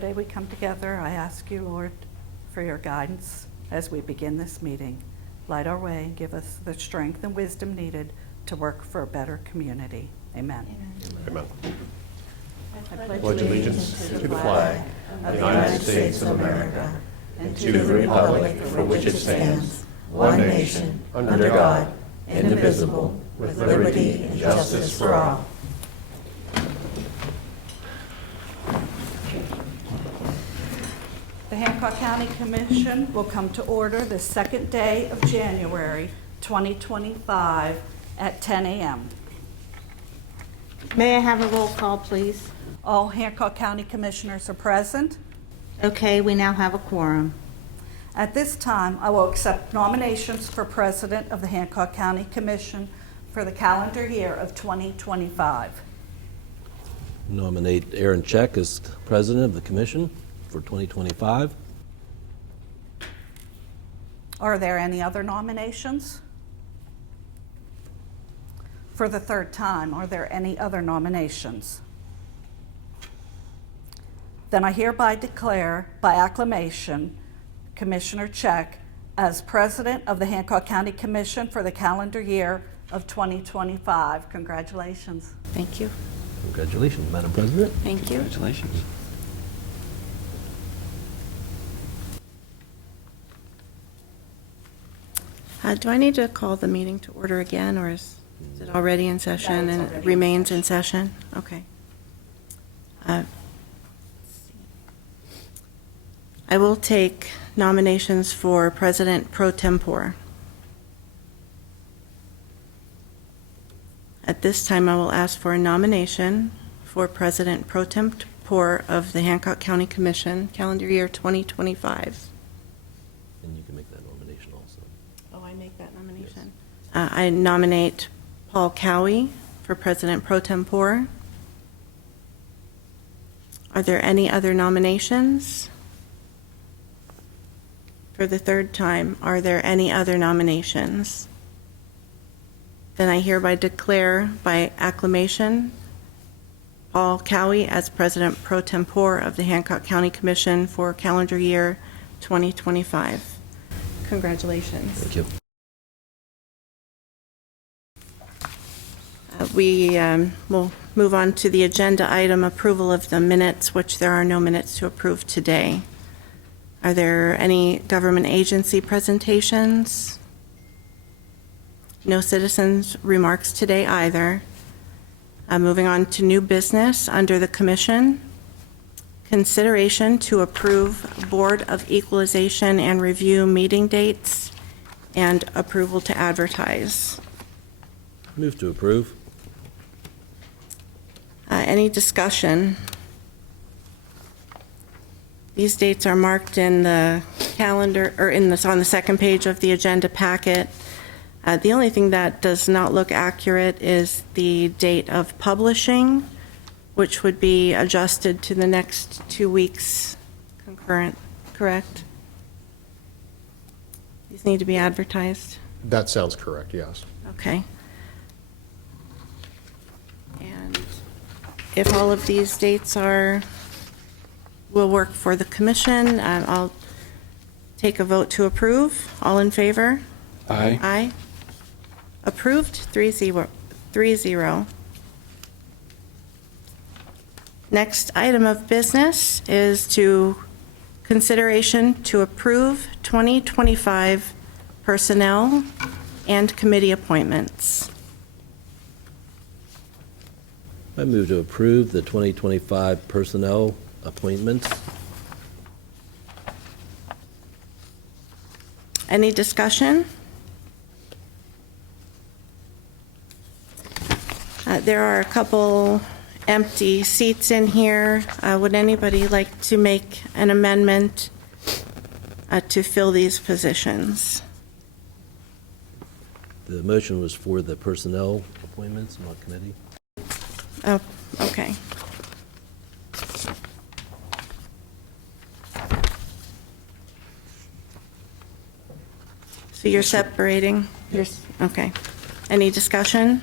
today we come together, I ask you, Lord, for your guidance as we begin this meeting. Light our way and give us the strength and wisdom needed to work for a better community. Amen. Amen. I Pledge allegiance to the flag of the United States of America and to the republic for which it stands, one nation, under God, indivisible, with liberty and justice for all. The Hancock County Commission will come to order the second day of January 2025 at 10 a.m. May I have a roll call, please? All Hancock County Commissioners are present. Okay, we now have a quorum. At this time, I will accept nominations for President of the Hancock County Commission for the calendar year of 2025. Nominate Aaron Check as President of the Commission for 2025. Are there any other nominations? For the third time, are there any other nominations? Then I hereby declare by acclamation Commissioner Check as President of the Hancock County Commission for the calendar year of 2025. Congratulations. Thank you. Congratulations, Madam President. Thank you. Congratulations. Do I need to call the meeting to order again, or is it already in session and it remains in session? Okay. I will take nominations for President pro tempore. At this time, I will ask for a nomination for President pro tempore of the Hancock County Commission, calendar year 2025. And you can make that nomination also. Oh, I make that nomination. I nominate Paul Cowie for President pro tempore. Are there any other nominations? For the third time, are there any other nominations? Then I hereby declare by acclamation Paul Cowie as President pro tempore of the Hancock County Commission for calendar year 2025. Congratulations. Thank you. We will move on to the agenda item, approval of the minutes, which there are no minutes to approve today. Are there any government agency presentations? No citizens' remarks today either. Moving on to new business under the commission. Consideration to approve Board of Equalization and Review meeting dates and approval to advertise. Move to approve. Any discussion? These dates are marked in the calendar, or on the second page of the agenda packet. The only thing that does not look accurate is the date of publishing, which would be adjusted to the next 2 weeks concurrent, correct? These need to be advertised? That sounds correct, yes. Okay. And if all of these dates will work for the commission, I'll take a vote to approve. All in favor? Aye. Aye. Approved, 3-0. Next item of business is consideration to approve 2025 personnel and committee appointments. I move to approve the 2025 personnel appointments. Any discussion? There are a couple empty seats in here. Would anybody like to make an amendment to fill these positions? The motion was for the personnel appointments, not committee. Oh, okay. So you're separating? Okay. Any discussion?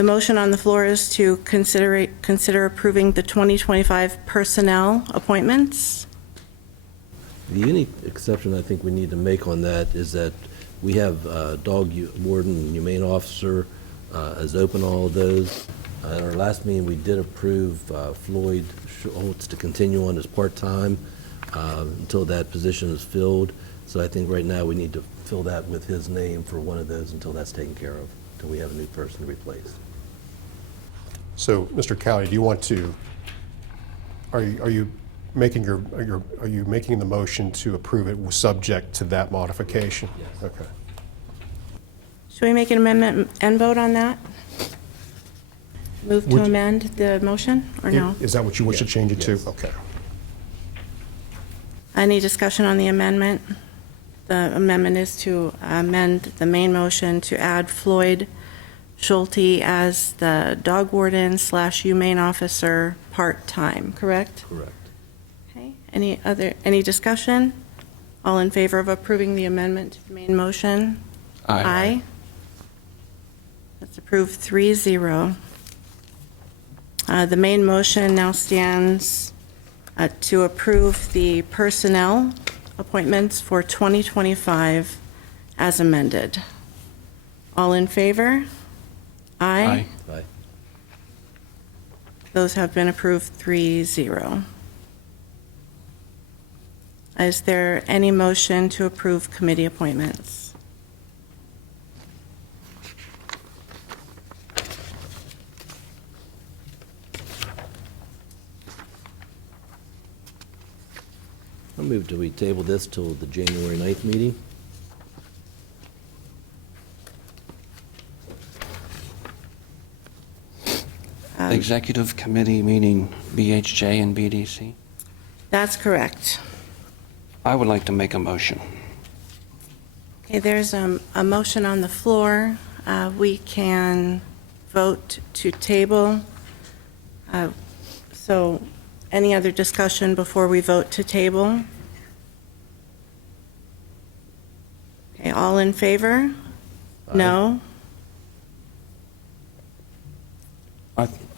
The motion on the floor is to consider approving the 2025 personnel appointments. The only exception I think we need to make on that is that we have dog warden and humane officer as open all of those. At our last meeting, we did approve Floyd Schultz to continue on as part-time until that position is filled. So I think right now we need to fill that with his name for one of those until that's taken care of, until we have a new person to replace. So, Mr. Cowley, do you want to, are you making are you making the motion to approve it subject to that modification? Yes. Okay. Should we make an amendment and vote on that? Move to Would you- amend the motion, or no? Is that what you wish to change it to? Yes. Okay. Any discussion on the amendment? The amendment is to amend the main motion to add Floyd Schulte as the dog warden / humane officer part-time, correct? Correct. Okay, any discussion? All in favor of approving the amendment to the main motion? Aye. That's approved 3-0. The main motion now stands to approve the personnel appointments for 2025 as amended. All in favor? Aye. Aye. Those have been approved 3-0. Is there any motion to approve committee appointments? I'll move to we table this till the January 9th meeting. Executive committee meaning BHJ and BDC. That's correct. I would like to make a motion. Okay, there's a motion on the floor. We can vote to table. So any other discussion before we vote to table? Okay, all in favor? No?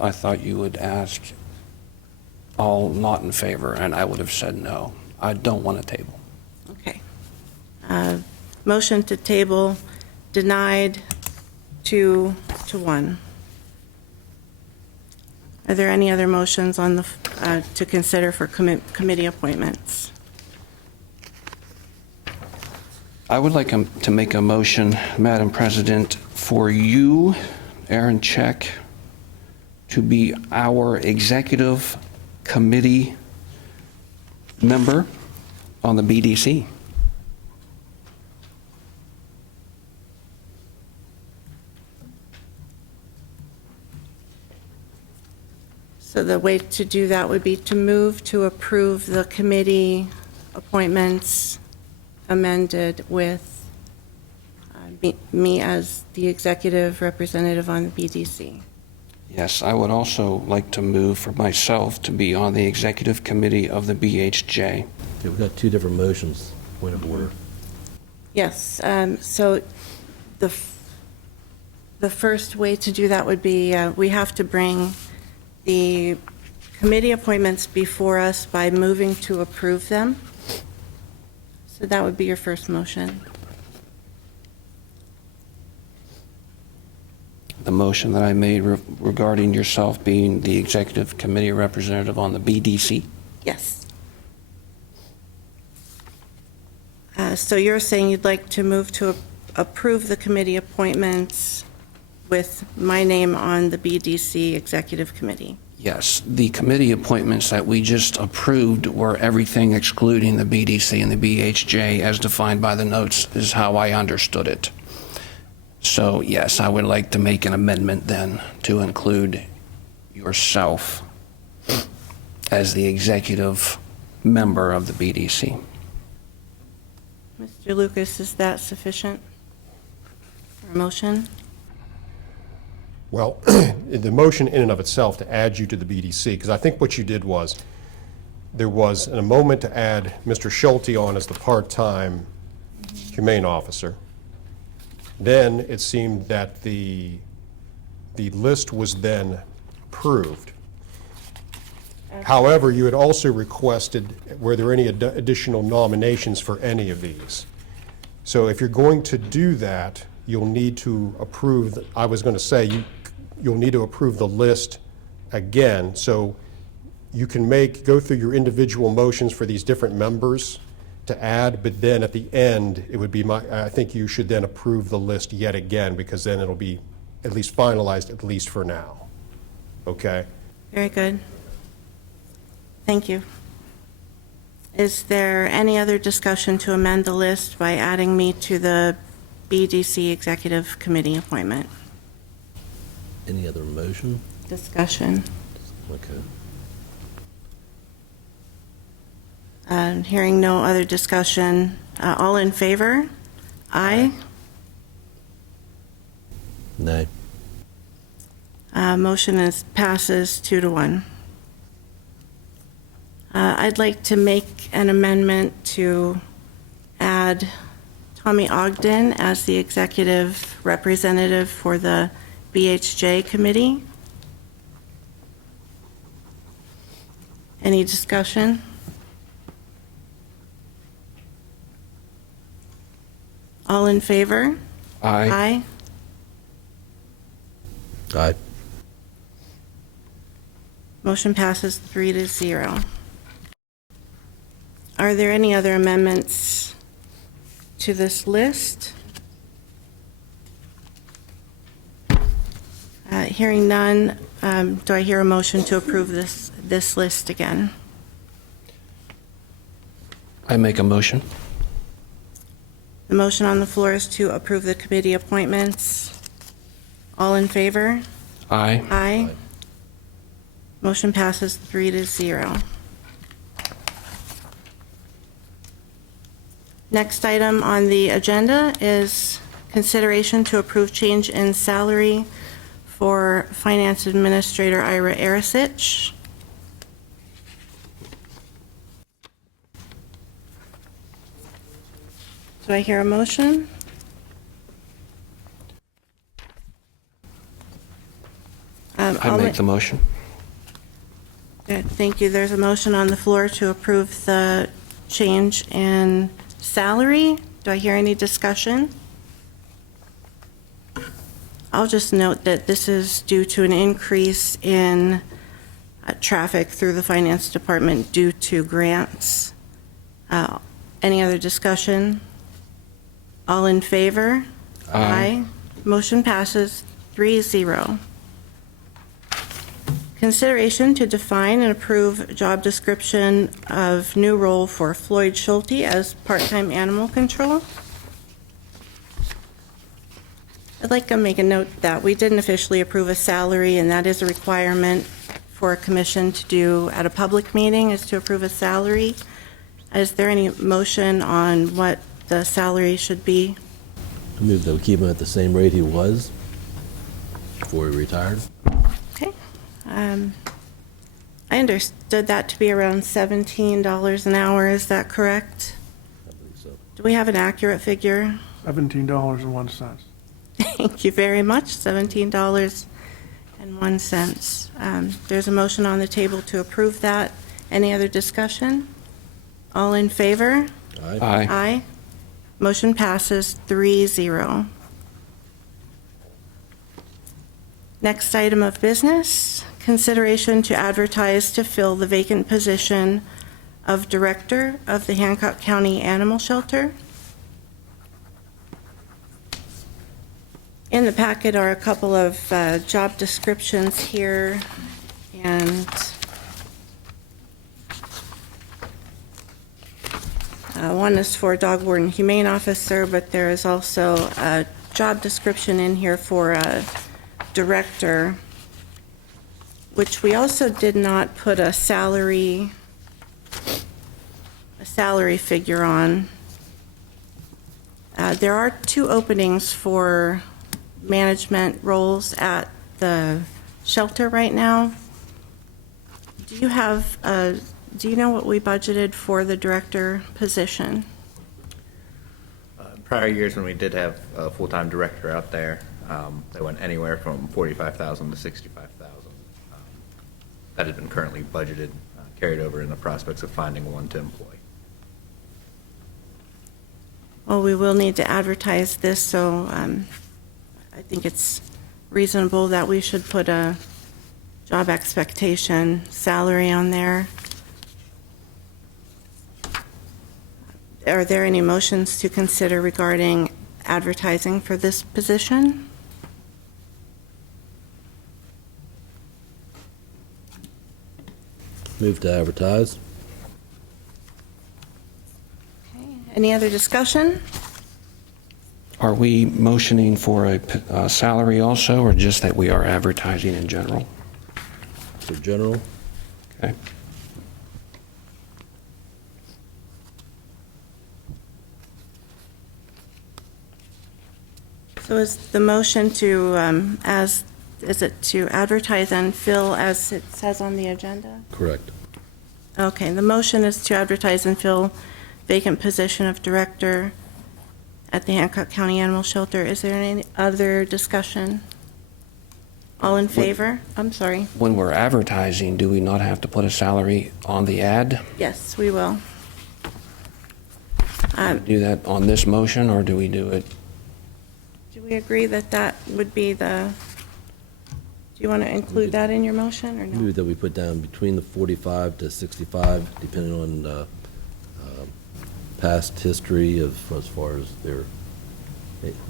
I thought you would ask all not in favor, and I would have said no. I don't want a table. Okay. Motion to table denied 2-1. Are there any other motions on the, to consider for committee appointments? I would like to make a motion, Madam President, for you, Aaron Check, to be our executive committee member on the BDC. So the way to do that would be to move to approve the committee appointments amended with me as the executive representative on the BDC. Yes, I would also like to move for myself to be on the executive committee of the BHJ. Okay, we've got two different motions, point of order. Yes, so the first way to do that would be, we have to bring the committee appointments before us by moving to approve them. So that would be your first motion. The motion that I made regarding yourself being the executive committee representative on the BDC. Yes. So you're saying you'd like to move to approve the committee appointments with my name on the BDC Executive Committee? Yes, the committee appointments that we just approved were everything excluding the BDC and the BHJ as defined by the notes is how I understood it. So yes, I would like to make an amendment then to include yourself as the executive member of the BDC. Mr. Lucas, is that sufficient for a motion? Well, the motion in and of itself to add you to the BDC, because I think what you did was, there was a moment to add Mr. Schulte on as the part-time humane officer. Then it seemed that the the list was then approved. However, you had also requested, were there any additional nominations for any of these? So if you're going to do that, you'll need to approve, I was going to say, you'll need to approve the list again. So you can go through your individual motions for these different members to add, but then at the end, it would be I think you should then approve the list yet again, because then it'll be at least finalized, at least for now. Okay? Very good. Thank you. Is there any other discussion to amend the list by adding me to the BDC Executive Committee appointment? Any other motion? Discussion. Okay. Hearing no other discussion, all in favor? Aye. Nay. Motion passes 2-1. I'd like to make an amendment to add Tommy Ogden as the executive representative for the BHJ committee. Any discussion? All in favor? Aye. Aye. Motion passes 3-0. Are there any other amendments to this list? Hearing none, do I hear a motion to approve this list again? I make a motion. The motion on the floor is to approve the committee appointments. All in favor? Aye. Aye. Motion passes 3-0. Next item on the agenda is consideration to approve change in salary for Finance Administrator Ira Arasich. Do I hear a motion? I make the motion. Good, thank you. There's a motion on the floor to approve the change in salary. Do I hear any discussion? I'll just note that this is due to an increase in traffic through the finance department due to grants. Any other discussion? All in favor? Aye. Motion passes 3-0. Consideration to define and approve job description of new role for Floyd Schulte as part-time animal control. I'd like to make a note that we didn't officially approve a salary, and that is a requirement for a commission to do at a public meeting, is to approve a salary. Is there any motion on what the salary should be? I move that we keep him at the same rate he was before he retired. Okay. I understood that to be around $17 an hour. Is that correct? I believe so. Do we have an accurate figure? $17.01. Thank you very much, $17.01. There's a motion on the table to approve that. Any other discussion? All in favor? Aye. Aye. Aye. Motion passes 3-0. Next item of business, consideration to advertise to fill the vacant position of Director of the Hancock County Animal Shelter. In the packet are a couple of job descriptions here, and one is for Dog Warden Humane Officer, but there is also a job description in here for a Director, which we also did not put a salary figure on. There are 2 openings for management roles at the shelter right now. Do you know what we budgeted for the director position? Prior years when we did have a full-time director out there, They went anywhere from 45,000 to 65,000. That has been currently budgeted, carried over in the prospects of finding one to employ. Well, we will need to advertise this, so I think it's reasonable that we should put a job expectation salary on there. Are there any motions to consider regarding advertising for this position? Move to advertise. Any other discussion? Are we motioning for a salary also, or just that we are advertising in general? For general, Okay. So is the motion to, is it to advertise and fill as it says on the agenda? correct. Okay, the motion is to advertise and fill vacant position of director at the Hancock County Animal Shelter. Is there any other discussion? All in favor? I'm sorry. When we're advertising, do we not have to put a salary on the ad? Yes, we will. Do that on this motion, or do we do it? Do we agree that that would be the, do you want to include that in your motion or no? Move that we put down between the 45 to 65, depending on past history of, as far as their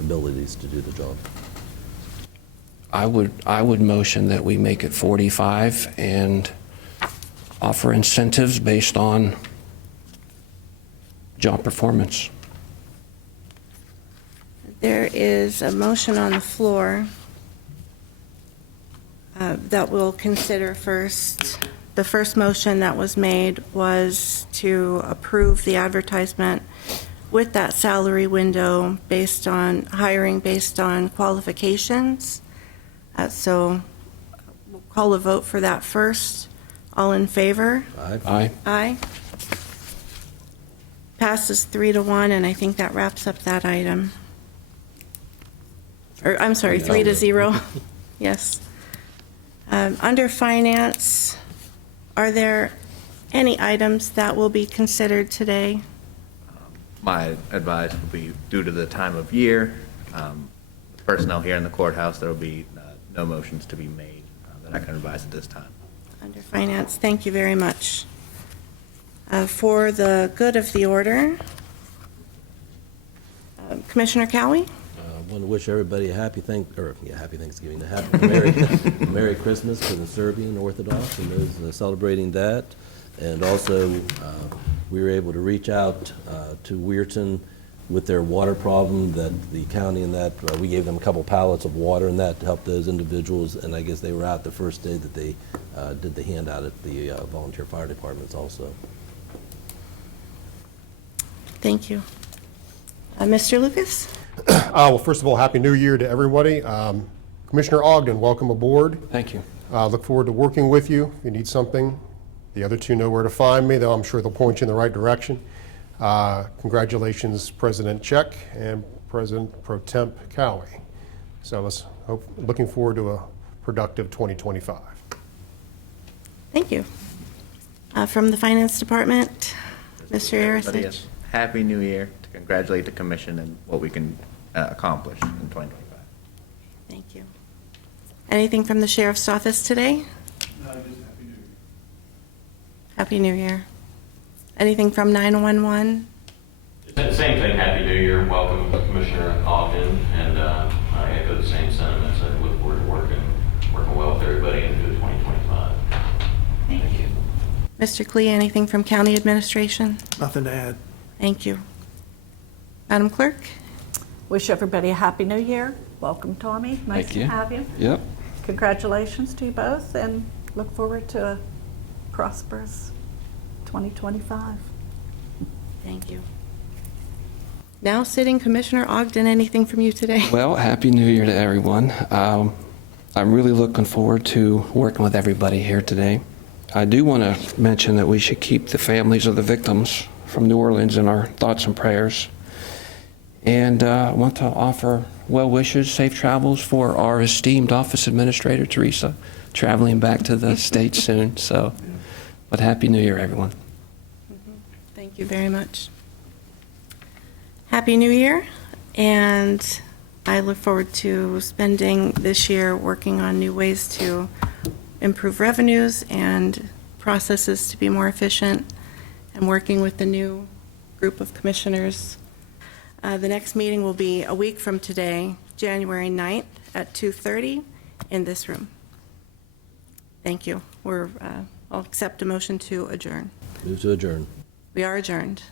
abilities to do the job. I would motion that we make it 45 and offer incentives based on job performance. There is a motion on the floor that we'll consider first. The first motion that was made was to approve the advertisement with that salary window based on, hiring based on qualifications. So we'll call a vote for that first. All in favor? Aye. Aye. Aye. Passes 3-1, and I think that wraps up that item. Or, I'm sorry, 3-0. Yes. Under finance, are there any items that will be considered today? My advice would be, due to the time of year, personnel here in the courthouse, there will be no motions to be made that I can advise at this time. Under finance, thank you very much. For the good of the order, Commissioner Cowie? I want to wish everybody a happy Thanksgiving, a happy Merry Christmas to the Serbian Orthodox and those celebrating that. And also, we were able to reach out to Weirton with their water problem, that the county and that, we gave them a couple pallets of water and that to help those individuals. And I guess they were out the first day that they did the handout at the volunteer fire departments also. Thank you. Mr. Lucas? Well, first of all, Happy New Year to everybody. Commissioner Ogden, welcome aboard. Thank you. Look forward to working with you. If you need something, the other two know where to find me, though I'm sure they'll point you in the right direction. Congratulations, President Check and President Pro Temp Cowie. So looking forward to a productive 2025. Thank you. From the Finance Department, Mr. Everybody, Arasich. yes. Happy New Year, to congratulate the commission and what we can accomplish in 2025. Thank you. Anything from the Sheriff's Office today? No, just Happy New Year. Happy New Year. Anything from 911? Same thing, Happy New Year, welcome Commissioner Ogden, and I echo the same sentiments. I look forward to working well with everybody into 2025. Thank you. Mr. Klee, anything from County Administration? Nothing to add. Thank you. Madam Clerk? Wish everybody a happy new year. Welcome, Tommy. Nice Thank to you. have you. Yep. Congratulations to you both, and look forward to a prosperous 2025. Thank you. Now sitting Commissioner Ogden, anything from you today? Well, Happy New Year to everyone. I'm really looking forward to working with everybody here today. I do want to mention that we should keep the families of the victims from New Orleans in our thoughts and prayers. And I want to offer well wishes, safe travels for our esteemed office administrator, Teresa, traveling back to the States soon. So, but Happy New Year, everyone. Thank you very much. Happy New Year, and I look forward to spending this year working on new ways to improve revenues and processes to be more efficient, and working with the new group of commissioners. The next meeting will be a week from today, January 9th at 2:30 in this room. Thank you. I'll accept a motion to adjourn. Move to adjourn. We are adjourned.